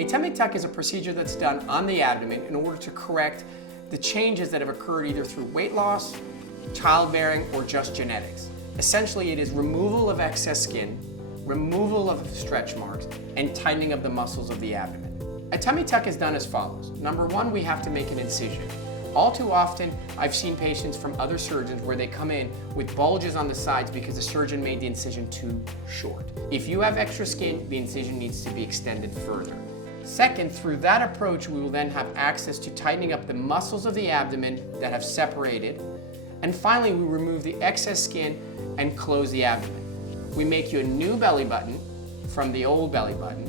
A tummy tuck is a procedure that's done on the abdomen in order to correct the changes that have occurred either through weight loss, childbearing, or just genetics. Essentially, it is removal of excess skin, removal of stretch marks, and tightening of the muscles of the abdomen. A tummy tuck is done as follows. Number one, we have to make an incision. All too often, I've seen patients from other surgeons where they come in with bulges on the sides because the surgeon made the incision too short. If you have extra skin, the incision needs to be extended further. Second, through that approach, we will then have access to tightening up the muscles of the abdomen that have separated. And finally, we remove the excess skin and close the abdomen. We make you a new belly button from the old belly button.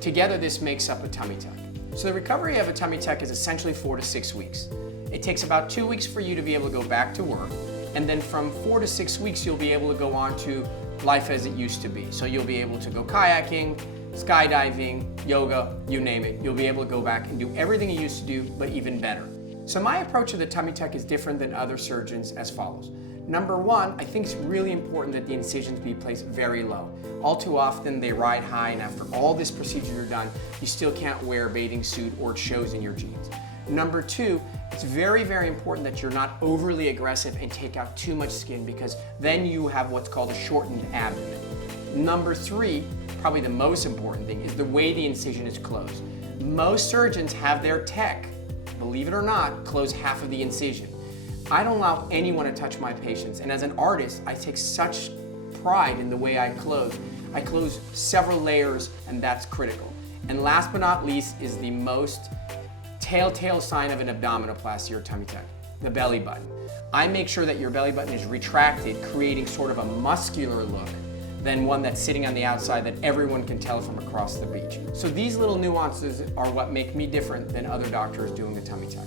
Together, this makes up a tummy tuck. So the recovery of a tummy tuck is essentially 4 to 6 weeks. It takes about 2 weeks for you to be able to go back to work. And then from 4 to 6 weeks, you'll be able to go on to life as it used to be. So you'll be able to go kayaking, skydiving, yoga, you name it. You'll be able to go back and do everything you used to do, but even better. So my approach to the tummy tuck is different than other surgeons as follows. Number one, I think it's really important that the incisions be placed very low. All too often they ride high, and after all this procedure is done, you still can't wear a bathing suit or it shows in your jeans. Number two, it's very, very important that you're not overly aggressive and take out too much skin, because then you have what's called a shortened abdomen. Number three, probably the most important thing, is the way the incision is closed. Most surgeons have their tech, believe it or not, close half of the incision. I don't allow anyone to touch my patients, and as an artist, I take such pride in the way I close. I close several layers, and that's critical. And last but not least is the most telltale sign of an abdominoplasty or tummy tuck, the belly button. I make sure that your belly button is retracted, creating sort of a muscular look than one that's sitting on the outside that everyone can tell from across the beach. So these little nuances are what make me different than other doctors doing the tummy tuck.